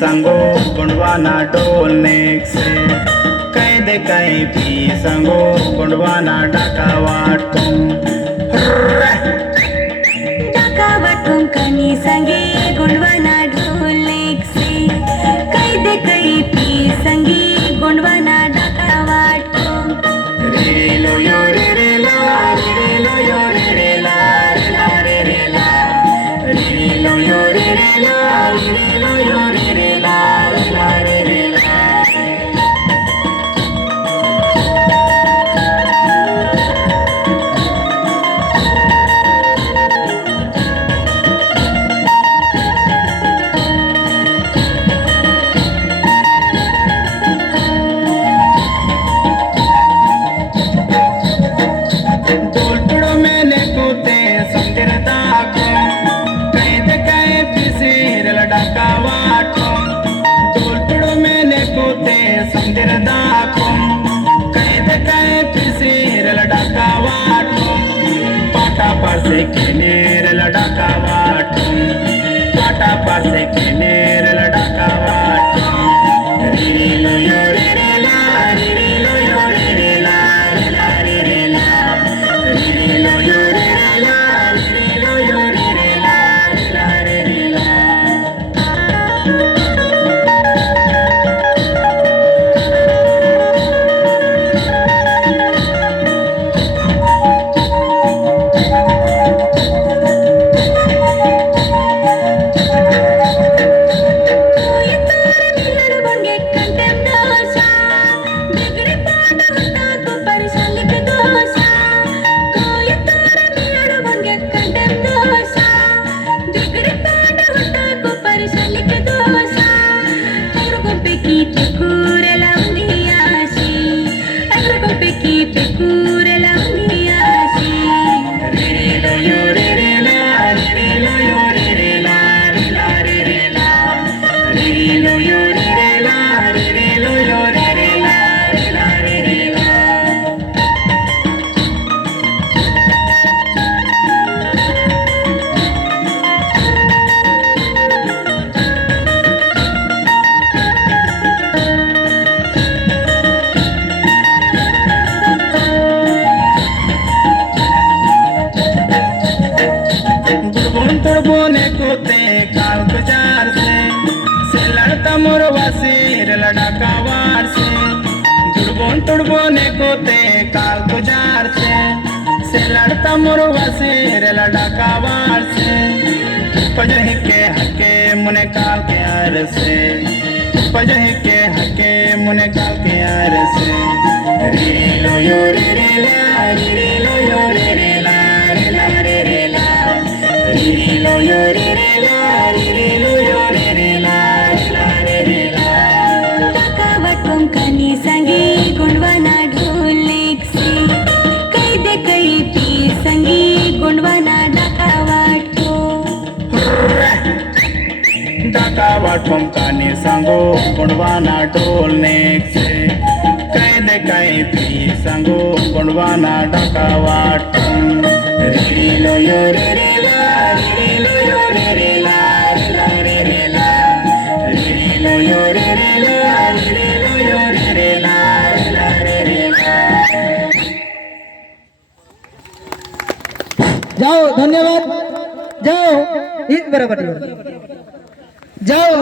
सांगो गुंडवाना डोलने से कैद कहीं भी सांगो गुंडवाना डाका वाटूं कनी संगे गुंडवाना ढोलने से कैद कहीं भी संगे गुंडवाना डाका वाटूं रे लो यो रे रे ला रे लो यो रे रे ला रे रे ला रे लो यो रे रे ला रे लो यो रे रे ला रे रे ला पासे केनेर लड़का वाटूं पाटा पासे केनेर लड़का वाटूं रे लो यो रे रे ला रे लो यो रे रे ला रे रे ला रे लो यो रे रे ला रे लो यो रे रे ला रे रे ला लड़का वार से जुड़बोन तुड़बोने कोते काल गुजार से लड़ता मुरवा से लड़का वार से पजही के हके मुने काल के आर से पजही के हके मुने काल के आर से रे लो यो रे रे ला रे लो यो रे रे ला रे रे ला रे लो यो रे रे ला रे लो यो रे रे ला रे रे ला कनी संगे गुंडवाना ढोलने से कैद कई पी संगे गुंडवाना डाका वाटूं कनी संगो गुंडवाना ढोलने से कैद कई पी संगो गुंडवाना डाका वाटूं रे लो यो रे रे ला रे लो यो रे रे ला रे रे ला रे लो यो रे रे ला रे लो यो रे रे ला रे रे ला जाओ धन्यवाद जाओ हीच बरोबर जाओ